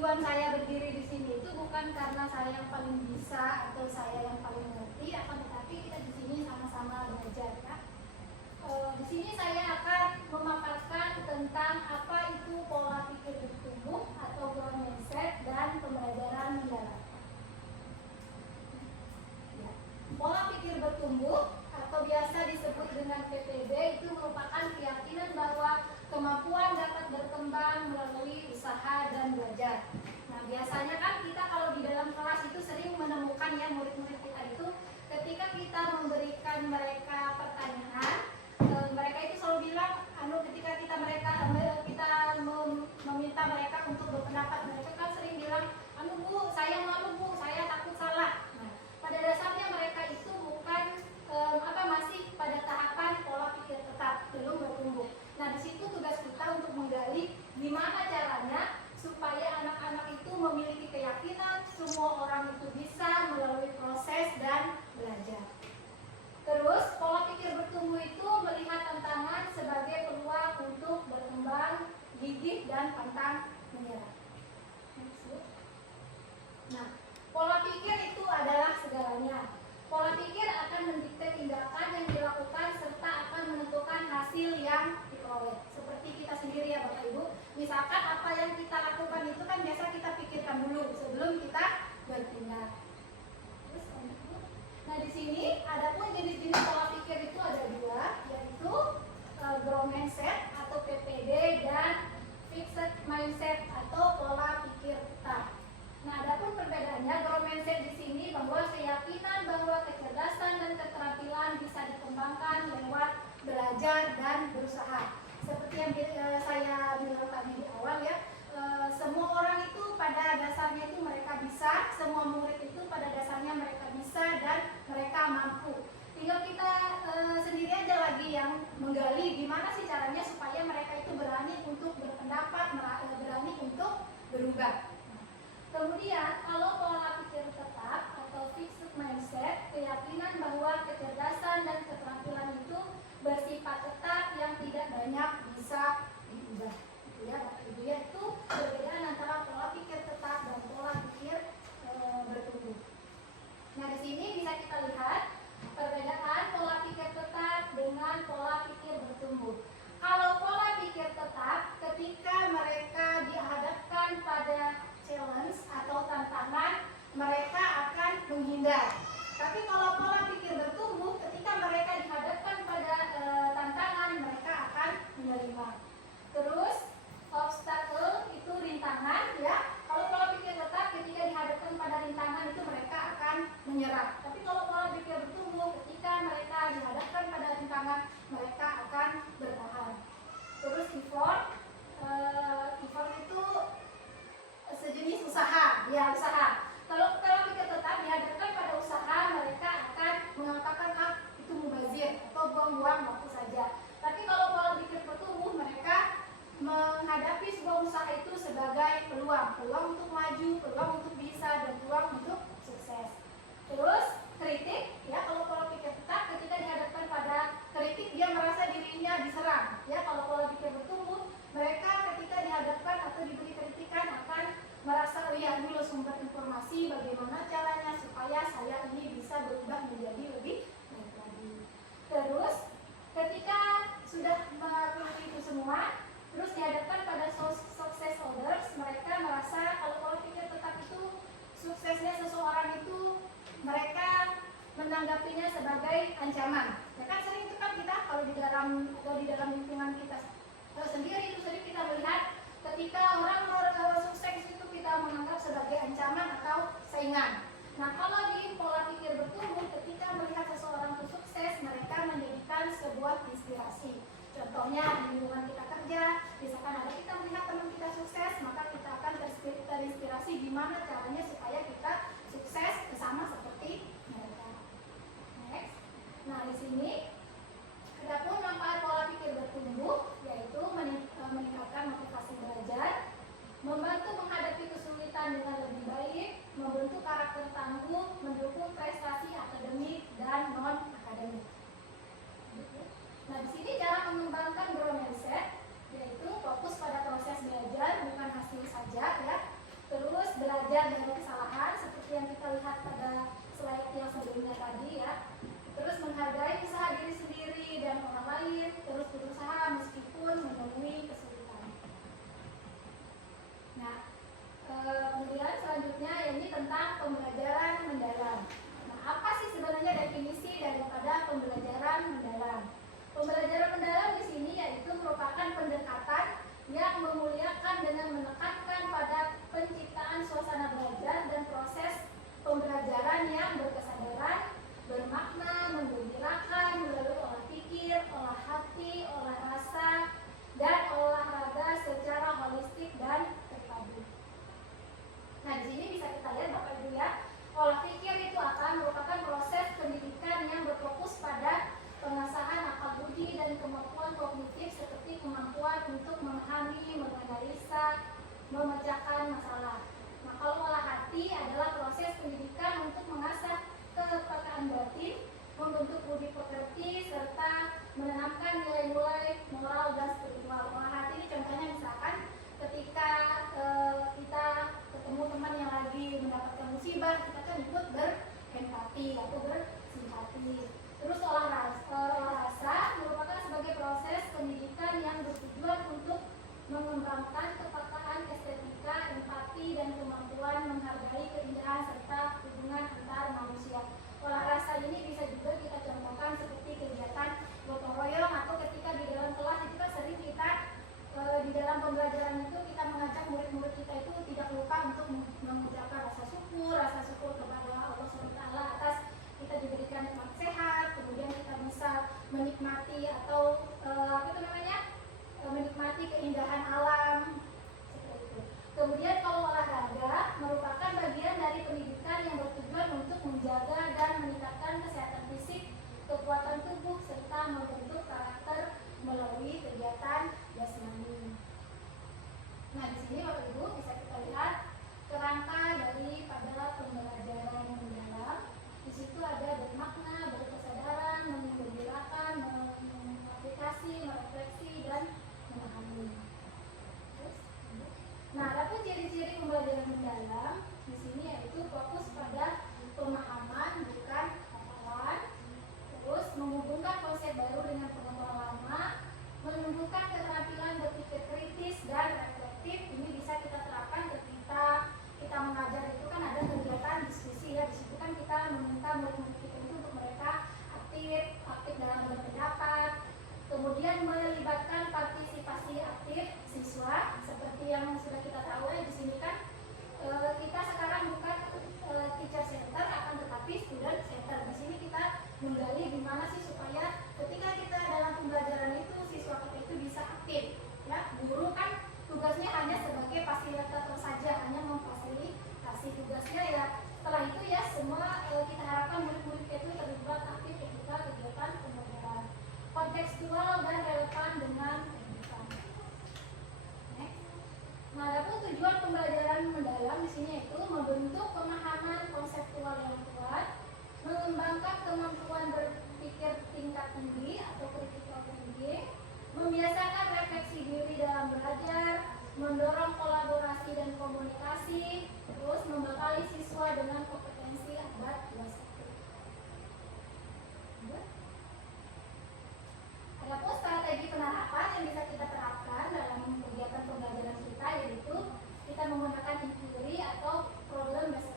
tujuan saya berdiri di sini itu bukan karena saya yang paling bisa atau saya yang paling ngerti, akan tetapi kita di sini sama-sama belajar ya. Di sini saya akan memaparkan tentang apa itu pola pikir bertumbuh atau growth mindset dan pembelajaran mendalam. Ya. Pola pikir bertumbuh atau biasa disebut dengan PPB itu merupakan keyakinan bahwa kemampuan dapat berkembang melalui usaha dan belajar. Nah, biasanya kan kita kalau di dalam kelas itu sering menemukan ya murid-murid kita itu ketika kita memberikan mereka pertanyaan, mereka itu selalu bilang, ketika kita meminta mereka untuk berpendapat, mereka kan sering bilang, Bu, saya malu Bu, saya takut salah. Nah, pada dasarnya mereka itu bukan masih pada tahapan pola pikir tetap, belum bertumbuh. Nah, di situ tugas kita untuk menggali gimana caranya supaya anak-anak itu memiliki keyakinan semua orang itu bisa melalui proses dan belajar. Terus, pola pikir bertumbuh itu melihat tantangan sebagai peluang untuk berkembang, gigih dan pantang menyerah. Nah, pola pikir itu adalah segalanya. Pola pikir akan mendikte tindakan yang dilakukan serta akan menentukan hasil yang diperoleh. Seperti kita sendiri ya Bapak Ibu. Misalkan apa yang kita lakukan itu kan biasa kita pikirkan dulu sebelum kita bertindak. Nah, di sini adapun jenis-jenis pola pikir itu ada dua, yaitu growth mindset atau PPD dan fixed mindset atau pola pikir tetap. Nah, adapun perbedaannya, growth mindset di sini bahwa keyakinan bahwa kecerdasan dan keterampilan bisa dikembangkan lewat belajar dan berusaha. Seperti yang saya bilang tadi di awal ya, semua orang itu pada dasarnya itu mereka bisa, semua murid itu pada dasarnya mereka bisa dan mereka mampu. Tinggal kita sendiri aja lagi yang menggali gimana sih caranya supaya mereka itu berani untuk berpendapat, berani untuk berubah. Kemudian kalau pola pikir tetap atau fixed mindset, keyakinan bahwa kecerdasan dan keterampilan itu bersifat tetap yang tidak banyak bisa diubah. Ya, Bapak Ibu ya, itu perbedaan antara pola pikir tetap dan pola pikir bertumbuh. Nah, di sini bisa kita lihat perbedaan pola pikir tetap dengan pola pikir bertumbuh. Kalau pola pikir tetap, ketika mereka dihadapkan pada challenge atau tantangan, mereka akan menghindar. Tapi kalau pola pikir bertumbuh, ketika mereka dihadapkan pada tantangan, mereka akan menerima. Terus obstacle itu rintangan ya. Kalau pola pikir tetap, ketika dihadapkan pada rintangan itu mereka akan menyerah. Tapi kalau pola pikir bertumbuh, ketika mereka dihadapkan pada rintangan, mereka akan bertahan. Terus effort itu sejenis usaha, ya usaha. Kalau pikir tetap dihadapkan pada usaha, mereka akan mengatakan itu mubazir atau buang-buang waktu saja. Tapi kalau pola pikir bertumbuh, mereka menghadapi sebuah usaha itu sebagai peluang untuk maju, peluang untuk bisa, dan peluang untuk sukses. Terus kritik, ya kalau pola pikir tetap ketika dihadapkan pada kritik dia merasa dirinya diserang. Ya kalau pola pikir bertumbuh, mereka ketika dihadapkan atau diberi kritikan akan merasa dulu sumber informasi bagaimana caranya supaya saya ini bisa berubah menjadi lebih baik lagi. Terus ketika sudah mengakui itu semua, terus dihadapkan pada success holders, mereka merasa kalau pola pikir tetap itu suksesnya seseorang itu mereka menanggapinya sebagai ancaman. Ya kan sering itu kan kita kalau di dalam lingkungan kita sendiri itu sering kita melihat ketika orang sukses itu kita menganggap sebagai ancaman atau saingan. Nah, kalau di pola pikir bertumbuh, ketika melihat seseorang itu sukses, mereka menjadikan sebuah inspirasi. Contohnya di lingkungan kita kerja, misalkan ada kita melihat teman kita sukses, maka kita akan terinspirasi gimana caranya supaya kita sukses bersama seperti mereka. Next. Nah, di sini adapun manfaat pola pikir bertumbuh yaitu meningkatkan motivasi belajar, membantu menghadapi kesulitan dengan lebih baik, membentuk karakter tangguh, mendukung prestasi akademik dan non akademik. Nah, di sini cara mengembangkan growth mindset yaitu fokus pada proses belajar bukan hasil saja ya. tentang pembelajaran mendalam. Nah, apa sih sebenarnya definisi daripada pembelajaran mendalam? Pembelajaran mendalam di sini yaitu merupakan pendekatan yang memuliakan dengan menekankan pada penciptaan suasana belajar dan proses pembelajaran yang berkesadaran, bermakna, menggembirakan melalui olah pikir, olah hati, olah rasa, dan olahraga secara holistik dan terpadu. Nah, di sini bisa kita lihat Bapak Ibu ya, olah pikir itu akan merupakan proses pendidikan yang berfokus pada pengasahan akal budi dan kemampuan kognitif seperti kemampuan untuk memahami, menganalisa, memecahkan masalah. Nah, kalau olah hati adalah proses pendidikan untuk mengasah kepekaan batin, membentuk budi pekerti, serta menanamkan nilai-nilai moral dan spiritual. Olah hati ini contohnya misalkan ketika kita ketemu teman yang lagi mendapatkan musibah, kita kan ikut berempati atau bersimpati. Terus olah rasa merupakan sebagai proses pendidikan yang bertujuan untuk mengembangkan kepekaan estetika, empati, dan kemampuan menghargai keindahan serta hubungan antar manusia. Olah rasa ini bisa juga kita contohkan seperti kegiatan gotong royong atau ketika di dalam kelas itu kan sering kita di dalam pembelajaran itu kita mengajak murid-murid kita itu tidak lupa untuk mengucapkan rasa syukur kepada Allah SWT atas kita diberikan nikmat sehat, kemudian kita bisa menikmati atau menikmati keindahan alam seperti itu. Kemudian kalau olahraga merupakan bagian dari pendidikan yang bertujuan untuk menjaga dan meningkatkan kesehatan fisik, kekuatan tubuh, serta membentuk karakter melalui kegiatan jasmani. Nah, di sini Bapak Ibu bisa kita lihat kerangka daripada pembelajaran mendalam. Di situ ada bermakna, berkesadaran, menggembirakan, mengaplikasi, merefleksi, dan memahami. Nah, adapun ciri-ciri pembelajaran mendalam di sini yaitu fokus pada pemahaman bukan hafalan, terus menghubungkan konsep baru dengan pengetahuan lama, menumbuhkan keterampilan berpikir kritis dan reflektif. Ini bisa kita terapkan ketika kita mengajar itu kan ada kegiatan diskusi ya, di situ kan kita meminta murid-murid kita itu untuk mereka aktif dalam berpendapat, kemudian melibatkan partisipasi aktif siswa seperti yang sudah kita tahu ya di sini kan kita sekarang bukan teacher center akan tetapi student center. Di sini kita menggali gimana sih supaya ketika kita dalam pembelajaran itu siswa kita itu bisa aktif ya. Guru kan tugasnya hanya sebagai fasilitator saja, hanya memfasilitasi tugasnya ya. Setelah itu ya semua kita harapkan murid-murid itu terlibat aktif ketika kegiatan pembelajaran kontekstual dan relevan dengan kehidupan. Nah, adapun tujuan pembelajaran mendalam di sini yaitu membentuk pemahaman konseptual yang kuat, mengembangkan kemampuan berpikir tingkat tinggi atau critical thinking, membiasakan refleksi diri dalam belajar, mendorong kolaborasi dan komunikasi, terus membekali siswa dengan kompetensi abad 21. Adapun strategi penerapan yang bisa kita terapkan dalam kegiatan pembelajaran kita yaitu kita menggunakan inquiry atau problem based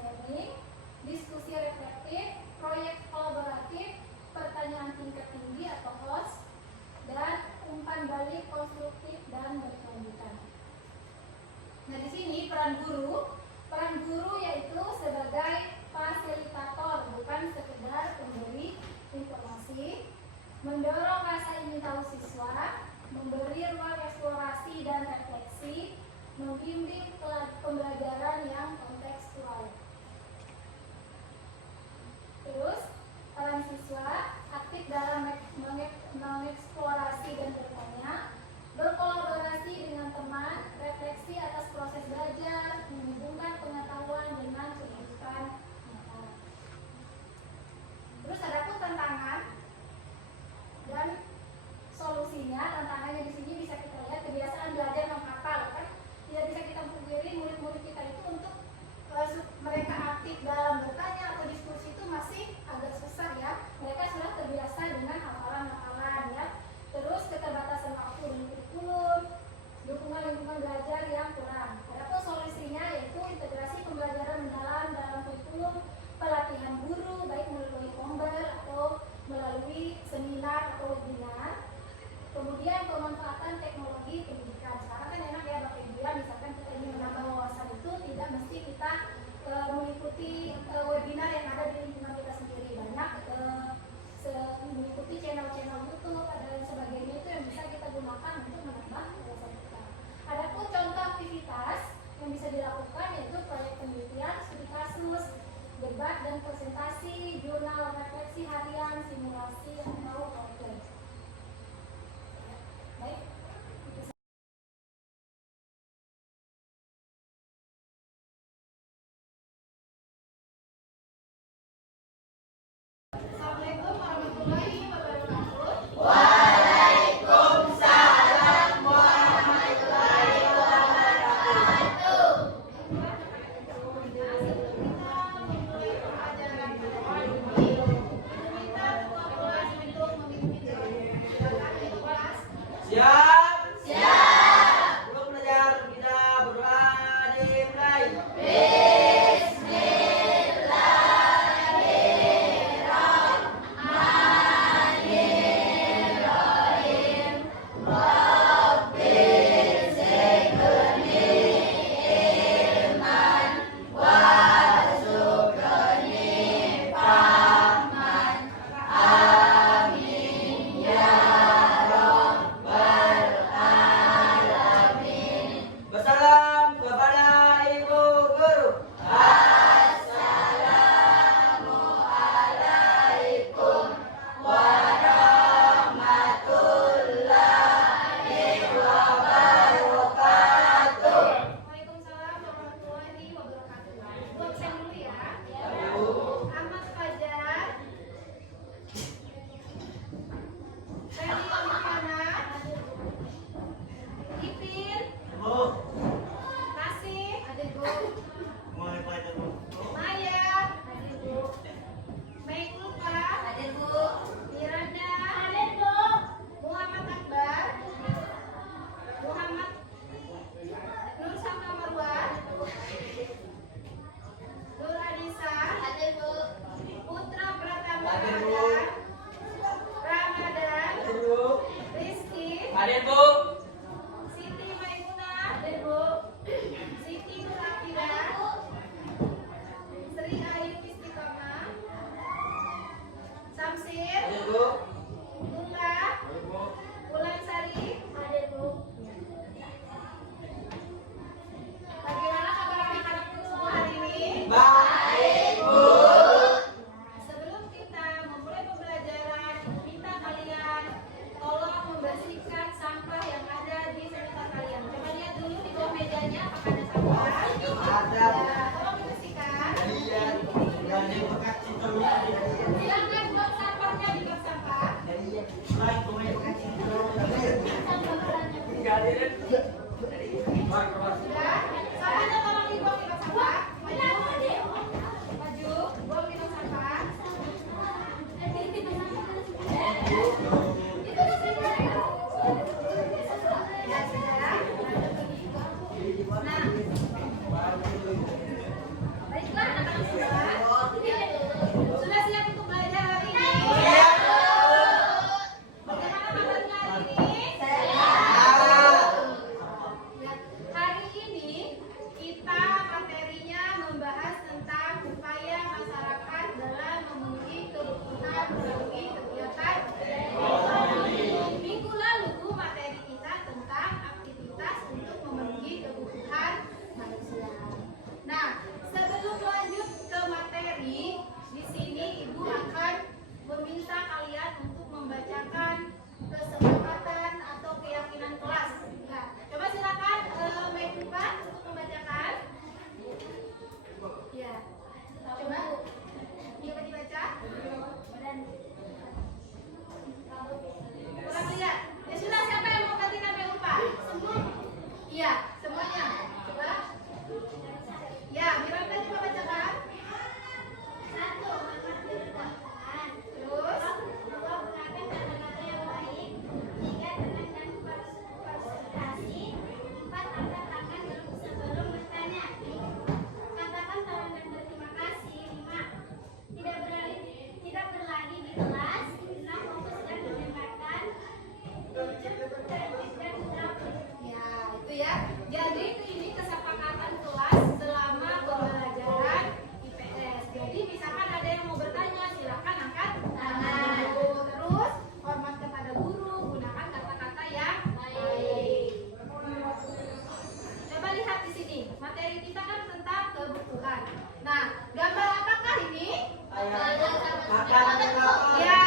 Makanan apa? Ya,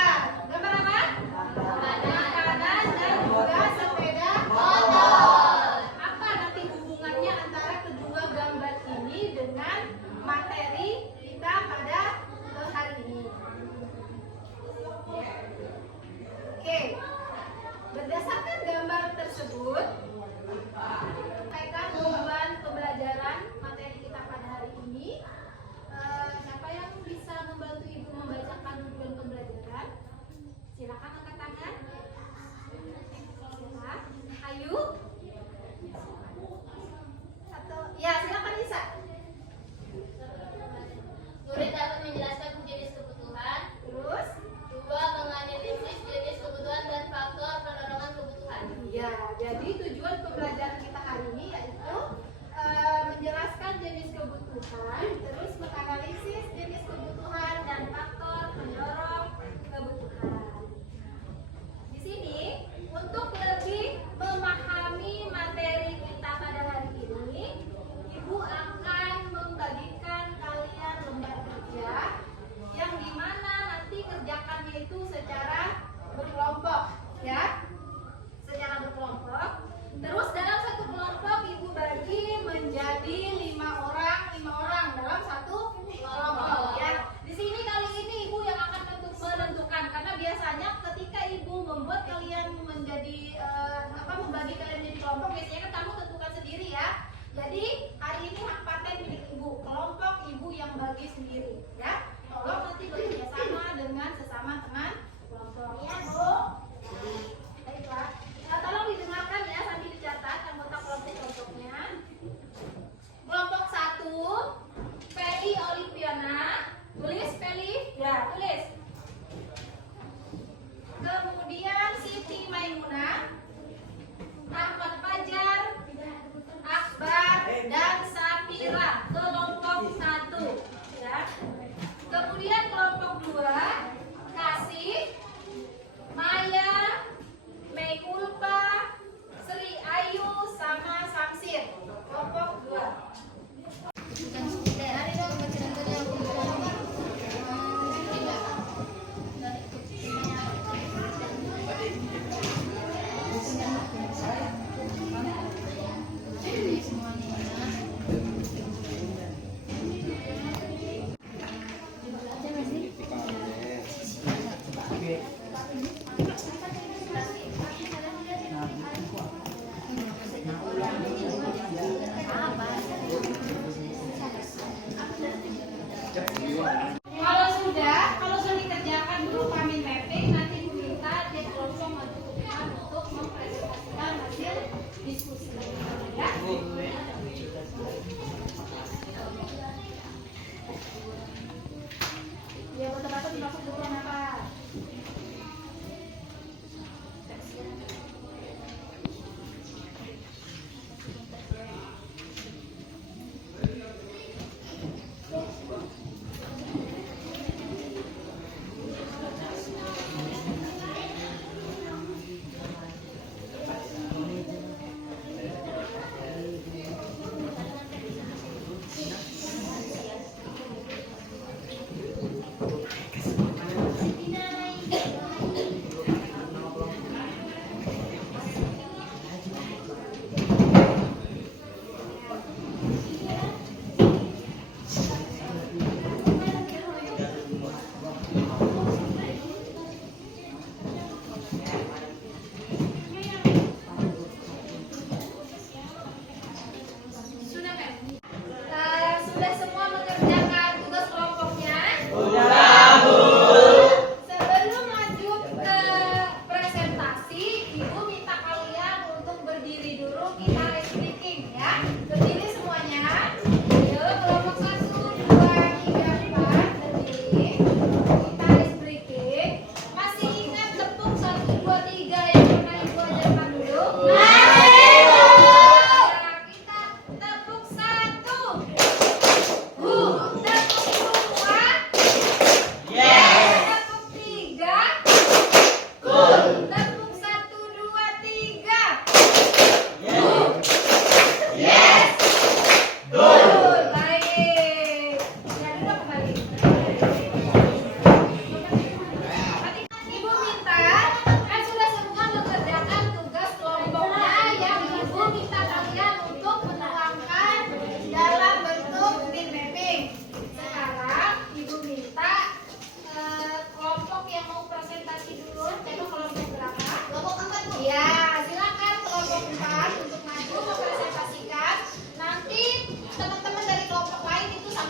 gambar apa? Makanan dan juga sepeda motor. Apa nanti hubungannya antara kedua gambar ini dengan materi kita pada hari ini? Oke, berdasarkan gambar tersebut, sampaikan tujuan pembelajaran materi kita pada hari ini. Siapa yang bisa membantu ibu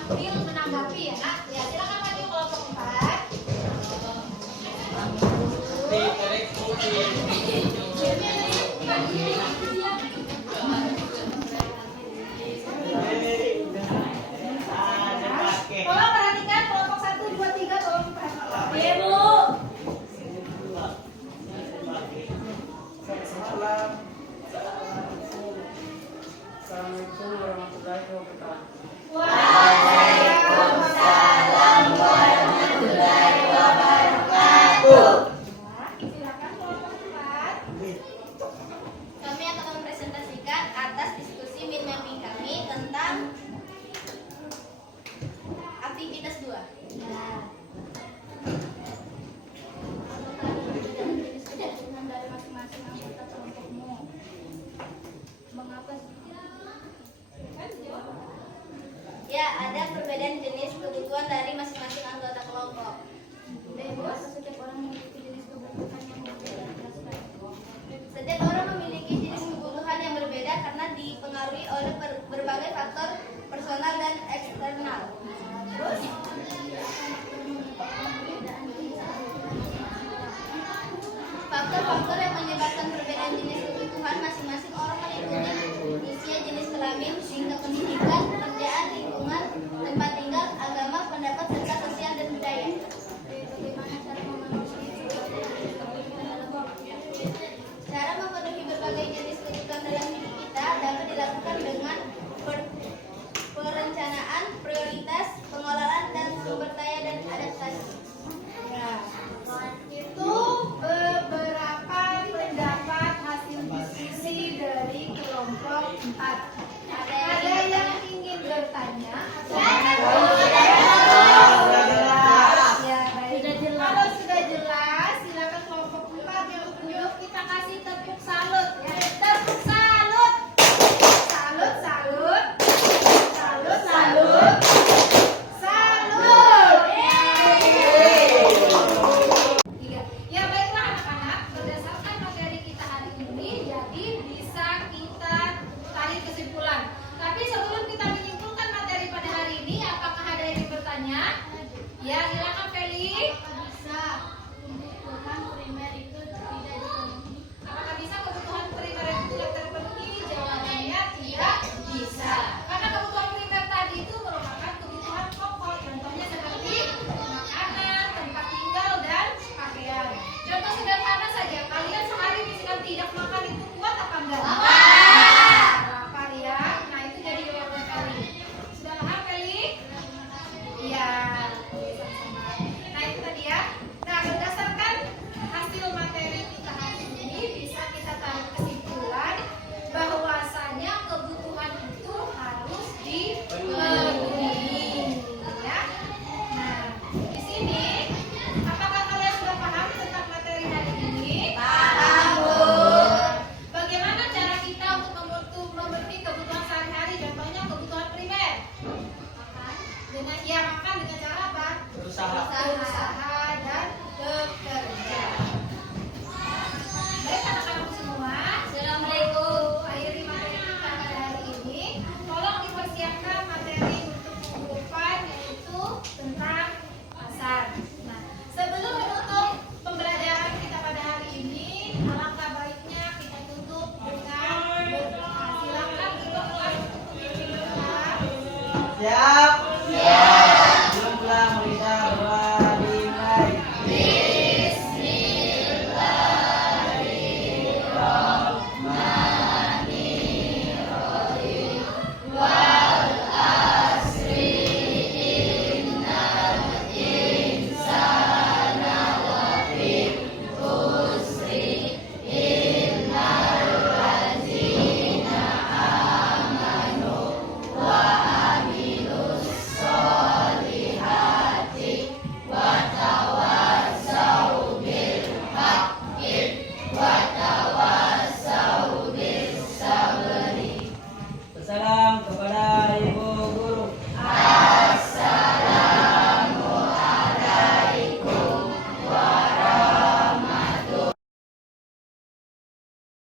sambil menanggapi ya nak. Ya silakan maju kelompok 4. Tolong perhatikan kelompok 1, 2, 3 tolong diperhatikan. Iya Bu. Assalamualaikum warahmatullahi wabarakatuh. Waalaikumsalam warahmatullahi wabarakatuh. Silakan kelompok 4. Kami akan mempresentasikan atas diskusi mind mapping kami tentang aktivitas 2. Dari masing-masing anggota kelompokmu. Mengapa sih? Ya, ada perbedaan jenis kebutuhan dari masing-masing anggota kelompok. Bos, setiap orang memiliki jenis kebutuhan yang berbeda. Setiap orang memiliki jenis kebutuhan yang berbeda karena dipengaruhi oleh berbagai faktor personal dan eksternal. Terus? Faktor-faktor yang menyebabkan perbedaan jenis kebutuhan masing-masing orang meliputi usia, jenis kelamin, tingkat pendidikan, pekerjaan, lingkungan, tempat tinggal, agama, pendapat, serta sosial dan budaya. Bagaimana cara memenuhi kebutuhan dalam hidup kita? Cara memenuhi berbagai jenis kebutuhan dalam hidup kita dapat dilakukan dengan perencanaan, prioritas, pengelolaan, dan sumber daya dan adaptasi. Ya, itu beberapa pendapat hasil diskusi dari kelompok 4. Ada yang ingin bertanya? Ya, baik. Kalau sudah jelas, silakan kelompok 4 yuk kita kasih tepuk salut ya. Tepuk salut. Salut, salut. Salut, salut. Salut. Ya baiklah anak-anak, berdasarkan materi kita hari ini, jadi bisa kita tarik kesimpulan. Tapi sebelum kita menyimpulkan materi pada hari ini, apakah ada yang ingin bertanya? Ya silakan Feli. Bisa kebutuhan primer itu tidak dipenuhi. Apakah bisa kebutuhan primer itu tidak terpenuhi? Jawabannya tidak bisa. Karena kebutuhan primer tadi itu merupakan kebutuhan pokok. Contohnya seperti makanan, tempat tinggal, dan pakaian. Contoh sederhana saja, kalian sehari misalkan tidak makan itu kuat apa enggak? Lapar ya. Nah itu jadi jawaban kali. Sudah paham Feli? Iya. Nah itu tadi ya. Nah berdasarkan hasil materi kita hari ini bisa kita tarik kesimpulan bahwasanya kebutuhan itu harus dipenuhi ya. Nah di sini apakah kalian sudah paham tentang materi hari ini? Paham, Bu. Bagaimana cara kita untuk memenuhi kebutuhan sehari-hari? Contohnya kebutuhan primer. Dengan ya makan dengan cara apa? Berusaha dan bekerja. Baik anak-anak semua, Assalamualaikum. akhiri materi kita pada hari ini. Tolong dipersiapkan materi untuk minggu depan yaitu tentang pasar. Nah, sebelum menutup pembelajaran kita pada hari ini, alangkah baiknya kita tutup dengan berdoa. Silakan berdoa untuk memimpin doa. Siap.